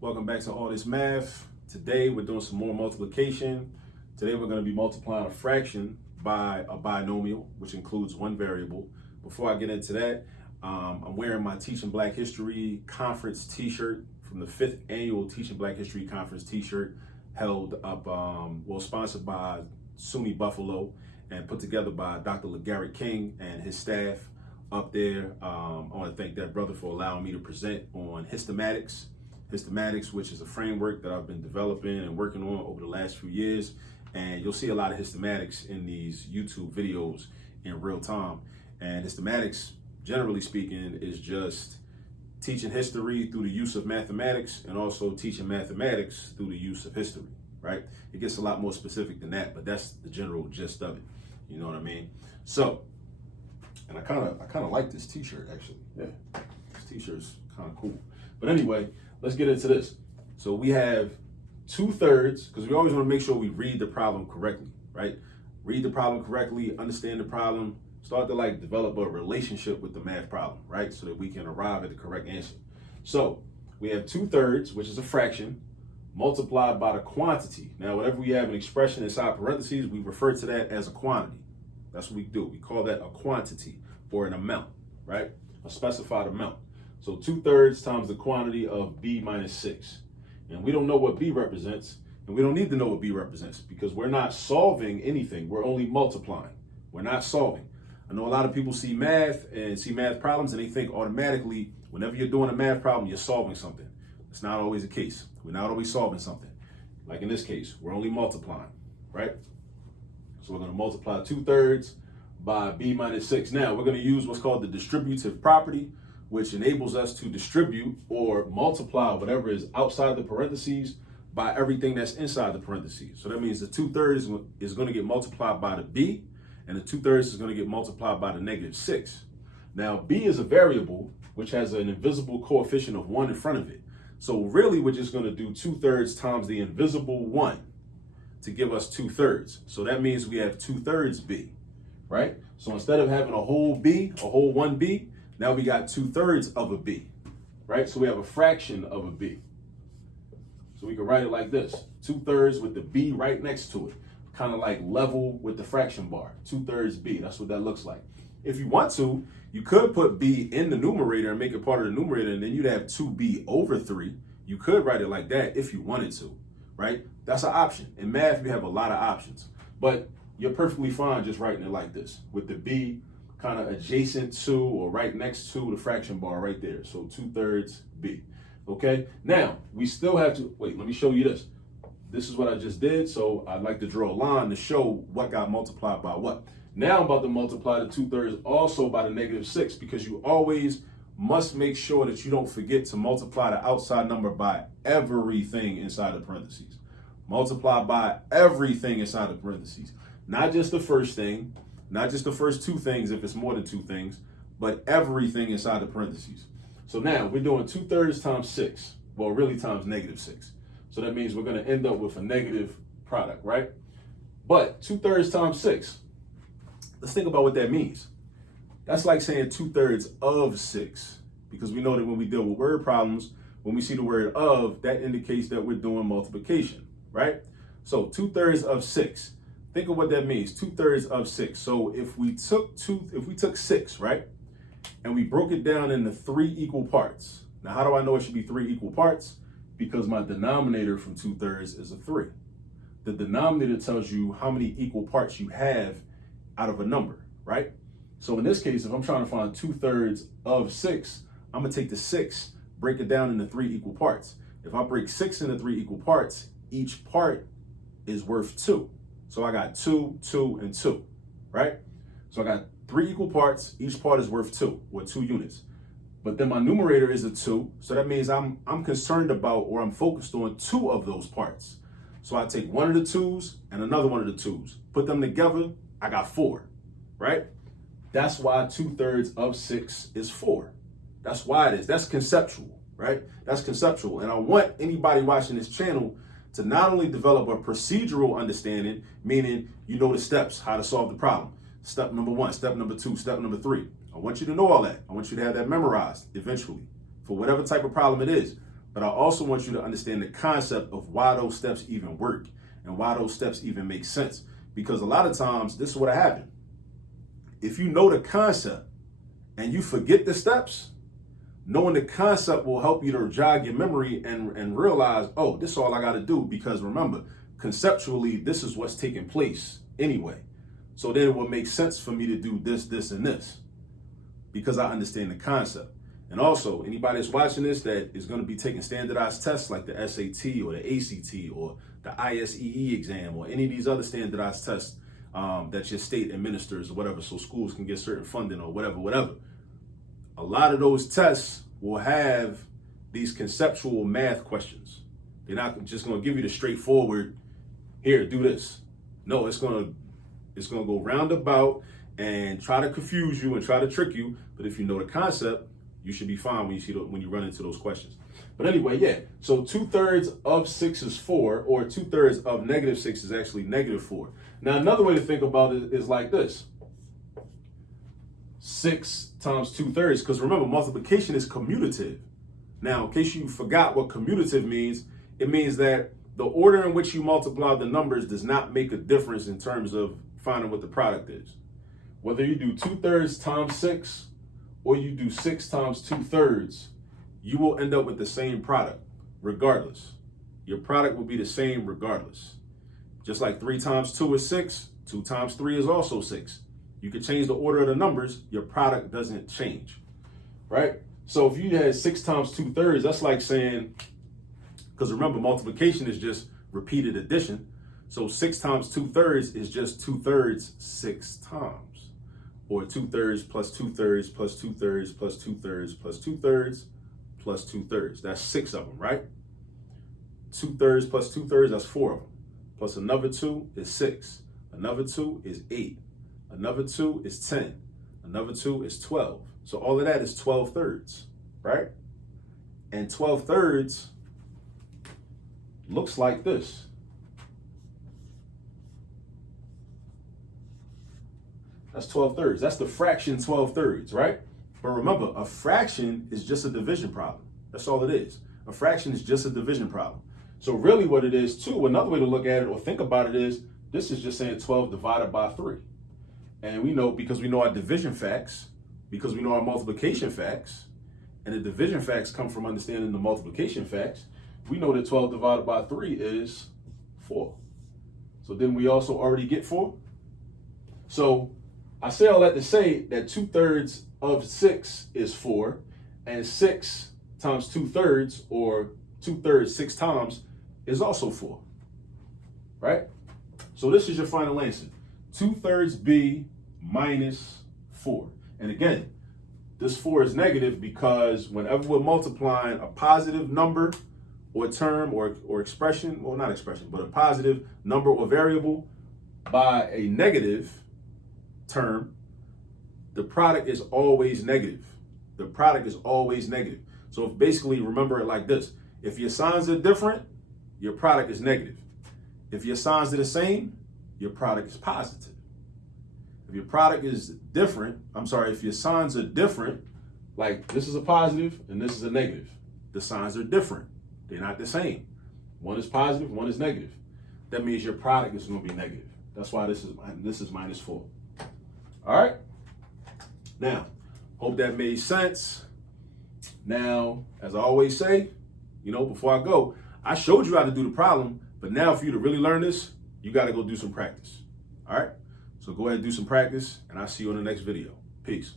Welcome back to All This Math. Today we're doing some more multiplication. Today we're going to be multiplying a fraction by a binomial, which includes one variable. Before I get into that, I'm wearing my Teaching Black History Conference t-shirt from the 5th Annual Teaching Black History Conference t-shirt held up, sponsored by SUNY Buffalo and put together by Dr. LeGarrette King and his staff up there. I want to thank that brother for allowing me to present on hystematics, which is a framework that I've been developing and working on over the last few years. And you'll see a lot of hystematics in these YouTube videos in real time. And hystematics, generally speaking, is just teaching history through the use of mathematics and also teaching mathematics through the use of history, right? It gets a lot more specific than that, but that's the general gist of it. You know what I mean? So, and I kind of like this t-shirt actually. Yeah, this t-shirt's kind of cool. But anyway, let's get into this. So we have 2/3, because we always want to make sure we read the problem correctly, right? Read the problem correctly, understand the problem, start to develop a relationship with the math problem, right? So that we can arrive at the correct answer. So we have 2/3, which is a fraction, multiplied by the quantity. Now, whenever we have an expression inside parentheses, we refer to that as a quantity. That's what we do. We call that a quantity or an amount, right? A specified amount. So 2/3 times the quantity of b minus 6. And we don't know what b represents, and we don't need to know what b represents because we're not solving anything. We're only multiplying. We're not solving. I know a lot of people see math and see math problems and they think automatically whenever you're doing a math problem, you're solving something. It's not always the case. We're not always solving something. Like in this case, we're only multiplying, right? So we're going to multiply 2/3 by b minus 6. Now we're going to use what's called the distributive property, which enables us to distribute or multiply whatever is outside the parentheses by everything that's inside the parentheses. So that means the 2/3 is going to get multiplied by the b, and the 2/3 is going to get multiplied by the -6. Now, b is a variable which has an invisible coefficient of 1 in front of it. So really, we're just going to do 2/3 times the invisible 1 to give us 2/3. So that means we have 2/3 b, right? So instead of having a whole b, a whole 1b, now we got 2/3 of a b, right? So we have a fraction of a b. So we can write it like this: 2/3 with the b right next to it, kind of like level with the fraction bar. 2/3 b, that's what that looks like. If you want to, you could put b in the numerator and make it part of the numerator, and then you'd have 2b over 3. You could write it like that if you wanted to, right? That's an option. In math, we have a lot of options, but you're perfectly fine just writing it like this, with the b kind of adjacent to or right next to the fraction bar right there. So 2/3 b. Okay, now we still have to, wait, let me show you this. This is what I just did. So I'd like to draw a line to show what got multiplied by what. Now I'm about to multiply the 2/3 also by the -6, because you always must make sure that you don't forget to multiply the outside number by everything inside the parentheses. Multiply by everything inside the parentheses. Not just the first thing, not just the first two things if it's more than two things, but everything inside the parentheses. So now we're doing 2/3 times 6. Well, really times -6. So that means we're going to end up with a negative product, right? But 2/3 times 6. Let's think about what that means. That's like saying 2/3 of 6, because we know that when we deal with word problems, when we see the word of, that indicates that we're doing multiplication, right? So 2/3 of 6. Think of what that means, 2/3 of 6. So if we took 6, right, and we broke it down into 3 equal parts. Now, how do I know it should be 3 equal parts? Because my denominator from 2/3 is a 3. The denominator tells you how many equal parts you have out of a number, right? So in this case, if I'm trying to find 2/3 of 6, I'm gonna take the 6, break it down into 3 equal parts. If I break 6 into 3 equal parts, each part is worth 2. So I got 2, 2, and 2, right? So I got 3 equal parts. Each part is worth 2, or 2 units. But then my numerator is a 2. So that means I'm concerned about, or I'm focused on 2 of those parts. So I take one of the 2's and another one of the 2's. Put them together, I got 4, right? That's why 2/3 of 6 is 4. That's why it is. That's conceptual, right? That's conceptual. And I want anybody watching this channel to not only develop a procedural understanding, meaning you know the steps, how to solve the problem. Step number 1, step number 2, step number 3. I want you to know all that. I want you to have that memorized eventually for whatever type of problem it is. but I also want you to understand the concept of why those steps even work and why those steps even make sense. Because a lot of times, this is what happened. If you know the concept and you forget the steps, knowing the concept will help you to jog your memory and realize, oh, this is all I got to do. Because remember, conceptually, this is what's taking place anyway. So then it will make sense for me to do this, this, and this because I understand the concept. And also, anybody that's watching this that is going to be taking standardized tests like the SAT or the ACT or the ISEE exam or any of these other standardized tests that your state administers or whatever, so schools can get certain funding or whatever. A lot of those tests will have these conceptual math questions. They're not just going to give you the straightforward, here, do this. No, it's going to go roundabout and try to confuse you and try to trick you. But if you know the concept, you should be fine when you run into those questions. But anyway, yeah. So 2/3 of 6 is 4, or 2/3 of -6 is actually -4. Now, another way to think about it is like this. 6 times 2/3, because remember, multiplication is commutative. Now, in case you forgot what commutative means, it means that the order in which you multiply the numbers does not make a difference in terms of finding what the product is. Whether you do 2/3 times 6 or you do 6 times 2/3, you will end up with the same product regardless. Your product will be the same regardless. Just like 3 times 2 is 6, 2 times 3 is also 6. You can change the order of the numbers, your product doesn't change, right? So if you had 6 times 2/3, that's like saying, because remember, multiplication is just repeated addition. So 6 times 2/3 is just 2/3 6 times. Or 2/3 plus 2/3 plus 2/3 plus 2/3 plus 2/3 plus 2/3. That's 6 of them, right? 2/3 plus 2/3, that's 4 of them. Plus another 2 is 6. Another 2 is 8. Another 2 is 10. Another 2 is 12. So all of that is 12/3, right? And 12/3 looks like this. That's 12/3. That's the fraction 12/3, right? But remember, a fraction is just a division problem. That's all it is. A fraction is just a division problem. So really what it is too, another way to look at it or think about it is, this is just saying 12 divided by 3. And we know, because we know our division facts, because we know our multiplication facts, and the division facts come from understanding the multiplication facts, we know that 12 divided by 3 is 4. So then we also already get 4. So I say all that to say that 2/3 of 6 is 4, and 6 times 2/3, or 2/3 6 times, is also 4, right? So this is your final answer. 2/3 B minus 4. And again, this 4 is negative because whenever we're multiplying a positive number or term or expression, well, not expression, but a positive number or variable by a negative term, the product is always negative. The product is always negative. So if basically remember it like this. If your signs are different, your product is negative. If your signs are the same, your product is positive. If your product is different, if your signs are different, like this is a positive and this is a negative, the signs are different. They're not the same. One is positive, one is negative. That means your product is going to be negative. That's why this is minus 4. All right. Now, hope that made sense. Now, as I always say, before I go, I showed you how to do the problem, but now for you to really learn this, you got to go do some practice. All right. So go ahead and do some practice, and I'll see you on the next video. Peace.